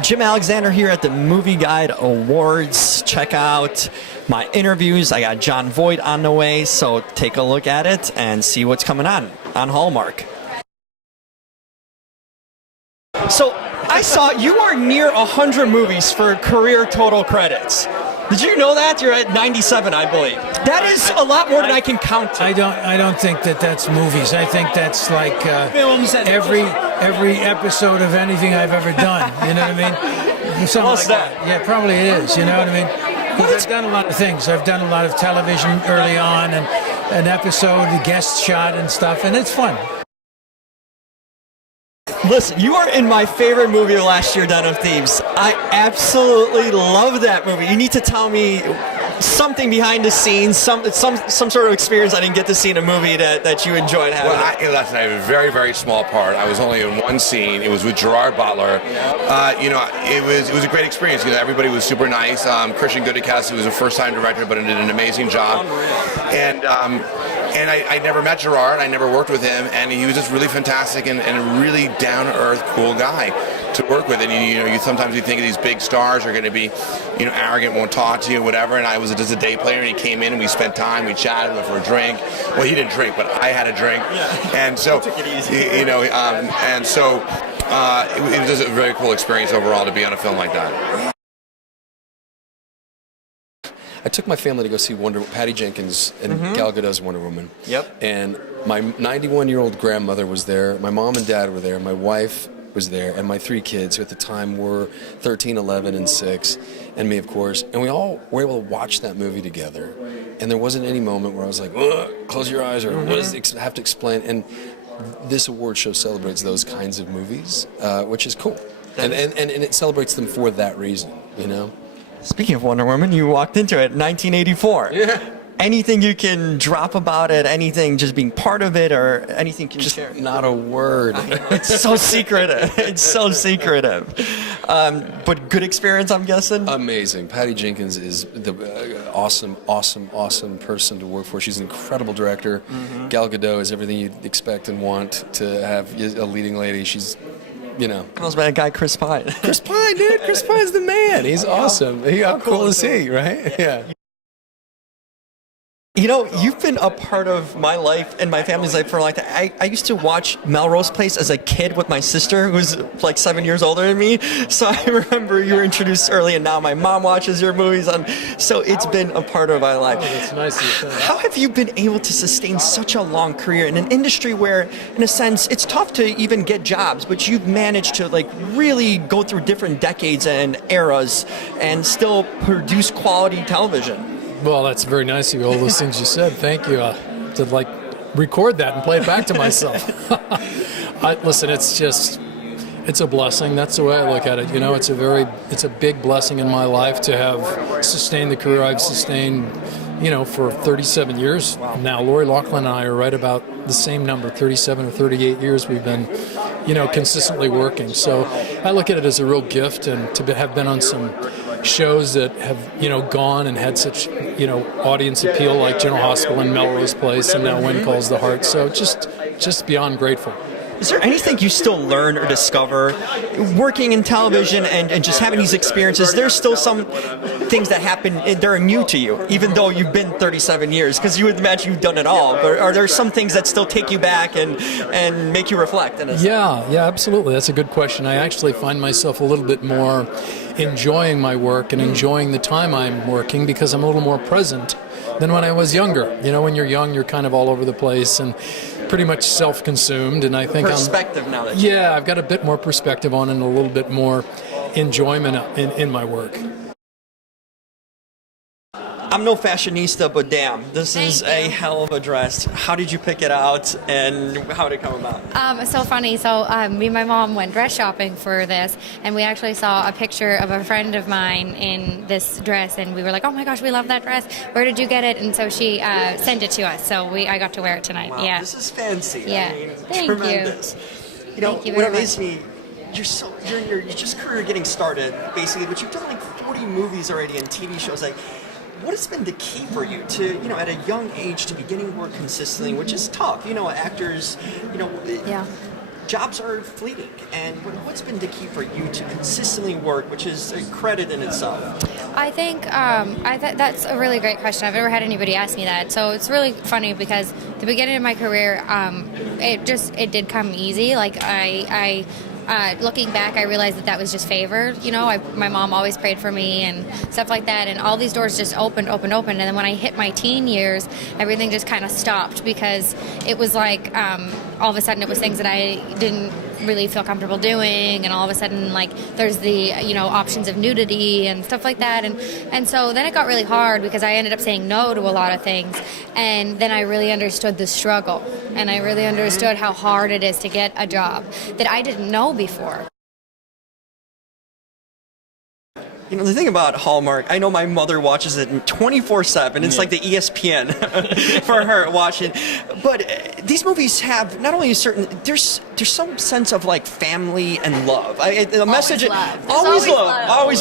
Jim Alexander here at the Movieguide Awards. Check out my interviews. I got John Voight on the way, so take a look at it and see what's coming on Hallmark. So I saw you are near 100 movies for career total credits. Did you know that? You're at 97, I believe. That is a lot more than I can count. I don't think that that's movies. I think that's like films and every episode of anything I've ever done. You know what I mean? Something like that. Yeah, probably it is. You know what I mean? Because I've done a lot of things. I've done a lot of television early on, and an episode, the guest shot and stuff, and it's fun. Listen, you are in my favorite movie of last year, Den of Thieves. I absolutely love that movie. You need to tell me something behind the scenes, some sort of experience I didn't get to see in a movie that you enjoyed having. Well, I had a very, very small part. I was only in one scene. It was with Gerard Butler. It was a great experience. Everybody was super nice. Christian Goodicast, who was a first-time director, but did an amazing job. And I never met Gerard. I never worked with him, and he was just really fantastic and a really down-to-earth, cool guy to work with. And you sometimes you think of these big stars are going to be, arrogant, won't talk to you, whatever. And I was just a day player, and he came in and we spent time, we chatted, went for a drink. Well, he didn't drink, but I had a drink, and so took it easy. it was just a very cool experience overall to be on a film like that. I took my family to go see Patty Jenkins and Gal Gadot's Wonder Woman. Yep. And my 91-year-old grandmother was there, my mom and dad were there, my wife was there, and my 3 kids, who at the time were 13, 11, and 6, and me, of course. And we all were able to watch that movie together. And there wasn't any moment where I was like, close your eyes, or what does it have to explain? And this award show celebrates those kinds of movies, which is cool. And it celebrates them for that reason, Speaking of Wonder Woman, you walked into it in 1984. Yeah. Anything you can drop about it? Anything just being part of it, or anything you can share? Not a word. It's so secretive. It's so secretive. But good experience, I'm guessing? Amazing. Patty Jenkins is the awesome person to work for. She's an incredible director. Gal Gadot is everything you'd expect and want to have a leading lady. She's Calls by a guy, Chris Pine. Chris Pine, dude. Chris Pine's the man. He's awesome. How cool is he, right? Yeah. You've been a part of my life and my family's life for a long time. I used to watch Melrose Place as a kid with my sister, who's like 7 years older than me. So I remember you were introduced early, and now my mom watches your movies. So it's been a part of my life. Oh, that's nice. How have you been able to sustain such a long career in an industry where, in a sense, it's tough to even get jobs, but you've managed to really go through different decades and eras and still produce quality television? Well, that's very nice of you, all those things you said. Thank you. To record that and play it back to myself. Listen, it's a blessing. That's the way I look at it. It's a big blessing in my life to have sustained the career I've sustained, for 37 years now. Lori Loughlin and I are right about the same number, 37 or 38 years we've been, consistently working. So I look at it as a real gift, and to have been on some shows that have gone and had such audience appeal, like General Hospital and Melrose Place, and now When Calls the Heart. So just beyond grateful. Is there anything you still learn or discover working in television and just having these experiences? There's still some things that happen that are new to you, even though you've been 37 years, because you would imagine you've done it all. But are there some things that still take you back and make you reflect? Yeah, absolutely. That's a good question. I actually find myself a little bit more enjoying my work and enjoying the time I'm working, because I'm a little more present than when I was younger. When you're young, you're kind of all over the place and pretty much self-consumed, and I think perspective now that I've got a bit more perspective on it and a little bit more enjoyment in my work. I'm no fashionista, but damn, this is a hell of a dress. How did you pick it out, and how did it come about? So funny. So me and my mom went dress shopping for this, and we actually saw a picture of a friend of mine in this dress, and we were like, oh my gosh, we love that dress. Where did you get it? And so she sent it to us, so I got to wear it tonight. Wow, yeah. This is fancy. Yeah. Thank tremendous. You. Thank you what very amazes much. me, you're in your just career getting started, basically, but you've done like 40 movies already and TV shows. What has been the key for you to, at a young age, to be getting work consistently, which is tough? Actors, jobs are fleeting, and what's been the key for you to consistently work, which is a credit in itself? I think that's a really great question. I've never had anybody ask me that, so it's really funny because the beginning of my career, it did come easy. Like I looking back, I realized that was just favored. You know, my mom always prayed for me and stuff like that, and all these doors just opened. And then when I hit my teen years, everything just kind of stopped because it was like all of a sudden it was things that I didn't really feel comfortable doing, and all of a sudden like there's the options of nudity and stuff like that, and so then it got really hard because I ended up saying no to a lot of things, and then I really understood the struggle, and I really understood how hard it is to get a job that I didn't know before. You know, the thing about Hallmark, I know my mother watches it 24/7. It's like the ESPN for her watching. But these movies have not only a certain, there's some sense of like family and love. Message, always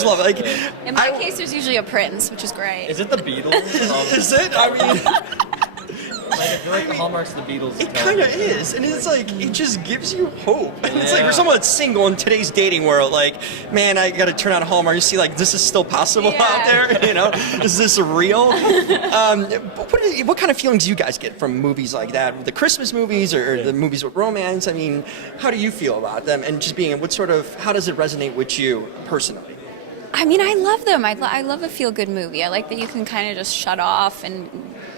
love. Like in my case, there's usually a prince, which is great. Is it the Beatles? Is it? I mean. I feel like Hallmark's the Beatles. It kind of is, and it's like it just gives you hope. And it's like for someone that's single in today's dating world, like, man, I got to turn on Hallmark and see like this is still possible out there. You know, is this real? What kind of feelings do you guys get from movies like that? The Christmas movies or the movies with romance? I mean, how do you feel about them? And just being, how does it resonate with you personally? I mean, I love them. I love a feel-good movie. I like that you can kind of just shut off and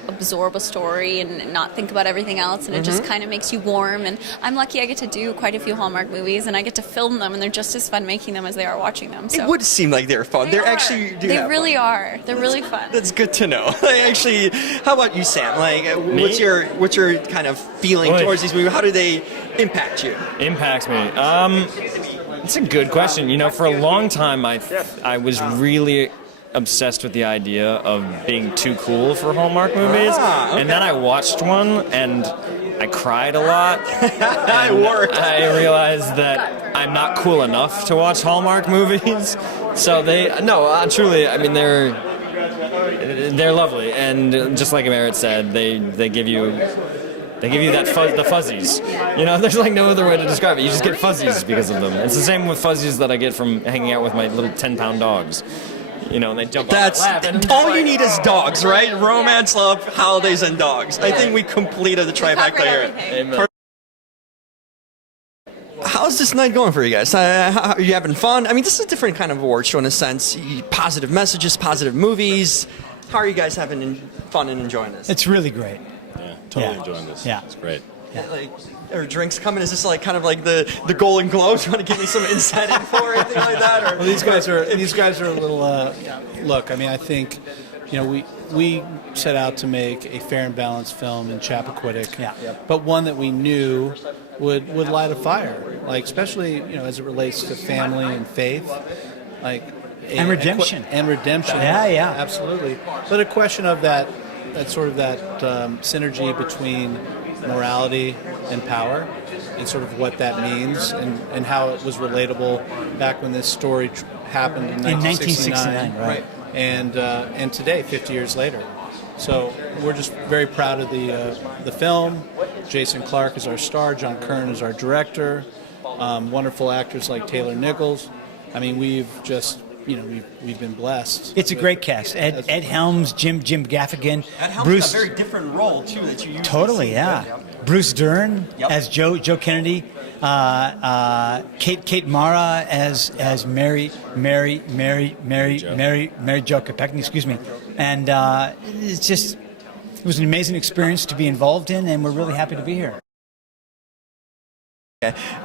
absorb a story and not think about everything else, and it just kind of makes you warm. And I'm lucky I get to do quite a few Hallmark movies, and I get to film them, and they're just as fun making them as they are watching them. So. It would seem like they're fun. They actually do. They really are. They're really fun. That's good to know. Actually, how about you, Sam? Like, what's your kind of feeling towards these movies? How do they impact you? Impacts me. It's a good question. You know, for a long time, I was really obsessed with the idea of being too cool for Hallmark movies, and then I watched one and I cried a lot. I realized that I'm not cool enough to watch Hallmark movies. So truly, I mean, they're lovely, and just like Merritt said, they give you the fuzzies. You know, there's like no other way to describe it. You just get fuzzies because of them. It's the same with fuzzies that I get from hanging out with my little 10-pound dogs. You know, and they jump That's on my lap. And all you need is dogs, right? Romance, love, holidays, and dogs. I think we completed the trifecta here. Amen. How's this night going for you guys? Are you having fun? I mean, this is a different kind of award show in a sense. Positive messages, positive movies. How are you guys having fun and enjoying this? It's really great. Yeah, totally enjoying this. Yeah. It's great. Yeah. Like, are drinks coming? Is this like kind of like the Golden Globes? You want to give me some insight info or anything like that? Or? Well, these guys are a little. Look, I mean, I think, you know, we set out to make a fair and balanced film in Chappaquiddick, but one that we knew would light a fire, like especially, you know, as it relates to family and faith, like and redemption. Yeah, absolutely. But a question of that synergy between morality and power, and sort of what that means, and how it was relatable back when this story happened in 1969, right? And today, 50 years later. So we're just very proud of the film. Jason Clarke is our star. John Kern is our director. Wonderful actors like Taylor Nichols. I mean, we've been blessed. It's a great cast. Ed Helms, Jim Gaffigan, Ed Helms Bruce. has a very different role too that you usually Totally, see. yeah. Bruce Dern as Joe Kennedy, Kate Mara as Mary Jo Kopechne, excuse me, and it was an amazing experience to be involved in, and we're really happy to be here.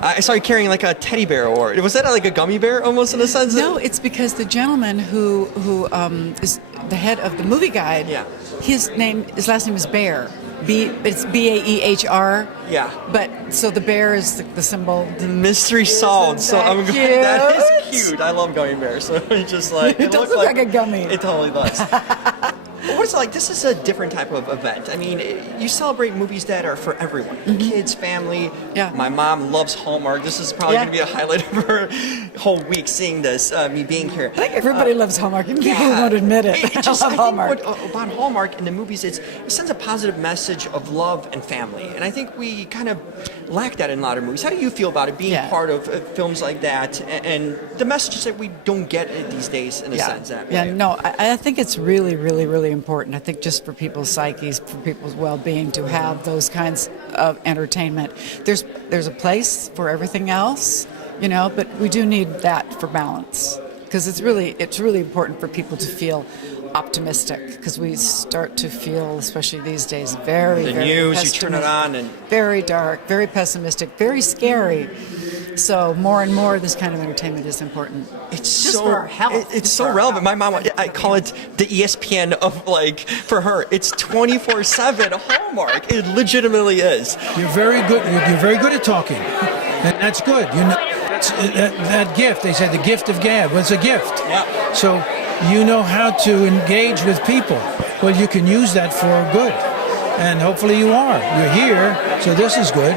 I saw you carrying like a teddy bear award. Was that like a gummy bear almost in a sense? No, it's because the gentleman who is the head of the Movieguide, his last name is Bear. It's Baehr. Yeah. But so the bear is the symbol. The mystery solved. So I'm going. That is cute. I love gummy bears. So it's just like it does look like a gummy. It totally does. What What's it like? This is a different type of event. I mean, you celebrate movies that are for everyone. Kids, family. Yeah. My mom loves Hallmark. This is probably going to be a highlight of her whole week seeing this, me being here. I think everybody loves Hallmark. Even people who won't admit it. It just, I love Hallmark. What about Hallmark in the movies, it sends a positive message of love and family. And I think we kind of lack that in a lot of movies. How do you feel about it being part of films like that and the messages that we don't get these days in a sense? That way? No, I think it's really, really, really important. I think just for people's psyches, for people's well-being, to have those kinds of entertainment. There's a place for everything else, but we do need that for balance, because it's really important for people to feel optimistic, because we start to feel, especially these days, very news, you turn it on and very dark, very pessimistic, very scary. So more and more, this kind of entertainment is important. It's just so, for our health. It's so relevant. My mom, I call it the ESPN of for her. It's 24/7 Hallmark. It legitimately is. You're very good. You're very good at talking, and that's good. That gift. They said the gift of gab was a gift. Yeah. So you know how to engage with people. Well, you can use that for good, and hopefully you are. You're here, so this is good.